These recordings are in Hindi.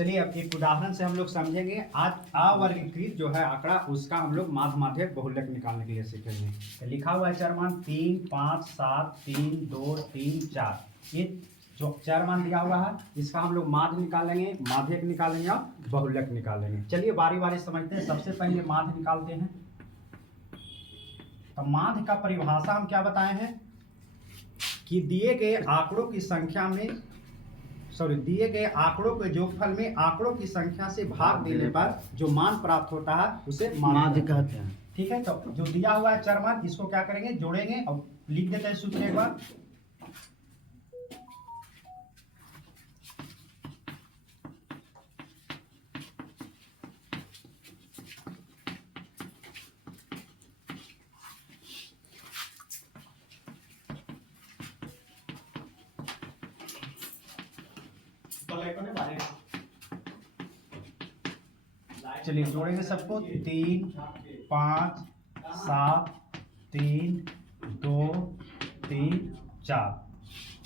चलिए अब एक उदाहरण से हम लोग समझेंगे। आज अवर्गीकृत जो है आंकड़ा उसका हम लोग माध्य माध्यक बहुलक निकालने के लिए सीखेंगे। तो लिखा हुआ है चर मान 3, 5, 7, 3, 2, 3, 4। ये जो चर मान दिया हुआ है इसका हम लोग माध्य निकालेंगे, माध्यक निकालेंगे और बहुलक निकालेंगे। चलिए बारी बारी समझते हैं। सबसे पहले माध्य निकालते हैं। तो माध्य का परिभाषा हम क्या बताए हैं कि दिए गए आंकड़ों की संख्या में दिए गए आंकड़ों के योगफल में आंकड़ों की संख्या से भाग देने पर जो मान प्राप्त होता है उसे माध्य कहते हैं। ठीक है, तो जो दिया हुआ है चर मान इसको क्या करेंगे, जोड़ेंगे और लिख देते हैं सूत्र एक बार। चलिए जोड़ेंगे सबको। 3, 5, 7, 3, 2, 3, 4।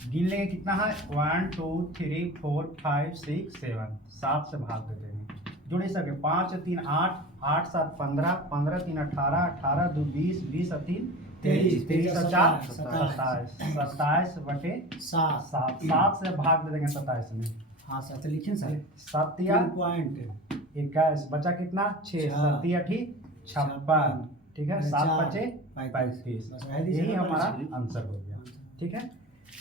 गिन लेंगे कितना है, 1, 2, 3, 4, 5, 6, 7। 7 से भाग देते हैं। जोड़े सके 5, 3, 8, 8, 7, 15, 15, 3, 18, 18, 2, 20, 20, 3, 23, 23, 4, 27, 27 बटे 7। 7 से भाग दे देंगे 27 में। हाँ सर लिखिए सर। 7 21, बचा कितना 6, 7 56। ठीक है, 7 बचे 35। यही हमारा आंसर हो गया। ठीक है,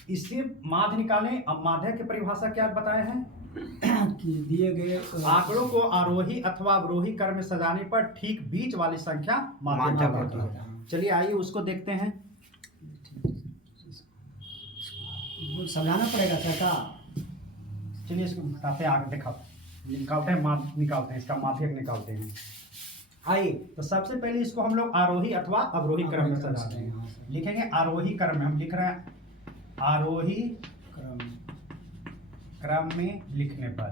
इससे माध्य निकालें। अब माध्य की परिभाषा क्या बताए हैं कि दिए गए आंकड़ों को आरोही अथवा अवरोही क्रम में सजाने पर ठीक बीच वाली संख्या माध्य होती है। चलिए आइए उसको देखते हैं। समझाना पड़ेगा सर का। चलिए इसको बताते हैं, आगे निकालते हैं इसका माध्यक निकालते हैं। आइए तो सबसे पहले इसको हम लोग आरोही अथवा अवरोही क्रम में सजाते हैं। लिखेंगे आरोही क्रम में। हम लिख रहे हैं आरोही क्रम में लिखने पर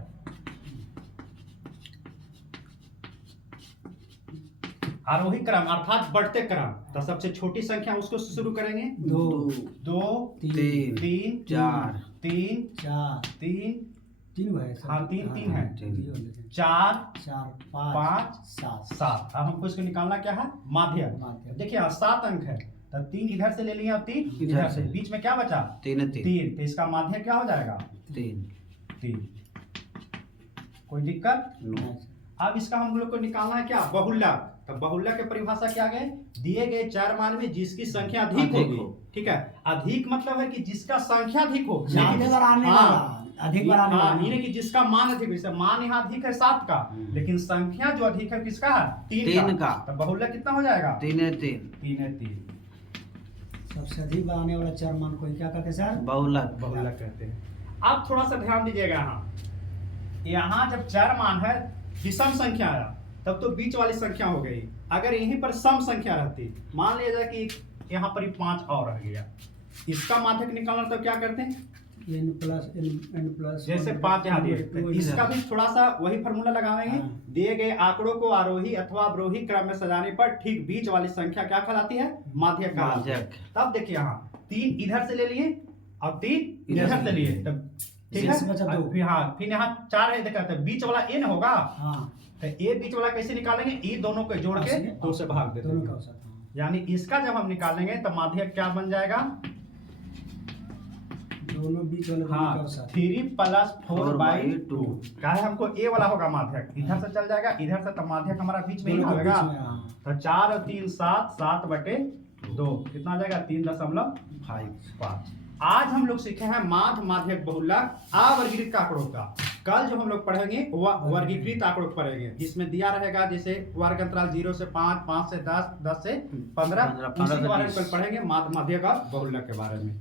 आरोही क्रम अर्थात बढ़ते क्रम। तो सबसे छोटी संख्या उसको शुरू करेंगे 2, 3, 4, 3, 3 है। हाँ 3 है। 4, 5, 7। अब हमको इसको निकालना क्या है, माध्य। देखिए 7 अंक है तो 3 इधर से ले लिए और 3 इधर से, बीच में क्या बचा 3। तो इसका माध्य क्या हो जाएगा 3। कोई दिक्कत नहीं। अब इसका हम लोग को निकालना है क्या, बहुलक। तो बहुलक की परिभाषा क्या है, दिए गए चार मान में जिसकी संख्या अधिक होगी। ठीक है, अधिक मतलब है कि जिसका संख्या अधिक हो, अधिक कि जिसका मान अधिक। जैसे मान यहाँ अधिक है 7 का, लेकिन संख्या जो अधिक है किसका है 3 का। तो बहुलक कितना हो जाएगा 3। सबसे अधिक बनाने वाला चार मान को क्या कहते हैं सर, बहुलक कहते हैं। अब थोड़ा सा ध्यान दीजिएगा, यहाँ जब चार मान है विषम संख्या आया तब तो बीच वाली संख्या हो गई। अगर यहीं पर सम संख्या रहती, मान लिया जाए कि यहाँ पर 5 और रह गया, इसका माध्यक निकालना तो क्या करते हैं n प्लस जैसे 5 यहाँ दिए, इसका भी थोड़ा सा वही फार्मूला लगाएंगे। दिए गए आंकड़ों को आरोही अथवा अवरोही क्रम में सजाने पर ठीक बीच वाली संख्या क्या कहलाती है, माध्यक कहलाती है। तब देखिए यहाँ 3 इधर से ले लिए और 3 इधर से लिए, तब ठीक है। फिर यहाँ 4 है, देखा बीच वाला n होगा। तो ए बीच वाला कैसे निकालेंगे, ई दोनों को जोड़ के 2 से भाग देते हैं। यानी इसका जब हम निकालेंगे तो माध्यक क्या बन जाएगा, दोनों बीच वाले 3 + 4/2। क्या है, हमको ए वाला होगा माध्यक, इधर से चल जाएगा इधर से, तो माध्यक हमारा बीच में ही होगा। तो 4 और 3 7, 7/2 कितना आ जाएगा 3.5। आज हम लोग सीखे हैं माध्य माध्यक बहुलक अवर्गीकृत आंकड़ों का। कल जो हम लोग पढ़ेंगे वो वर्गीकृत आंकड़ों पढ़ेंगे, जिसमें दिया रहेगा जैसे वर्ग अंतराल 0 से 5, 5 से 10, 10 से 15। उसी के बारे में कल पढ़ेंगे, माध्य माध्यक और बहुलक के बारे में।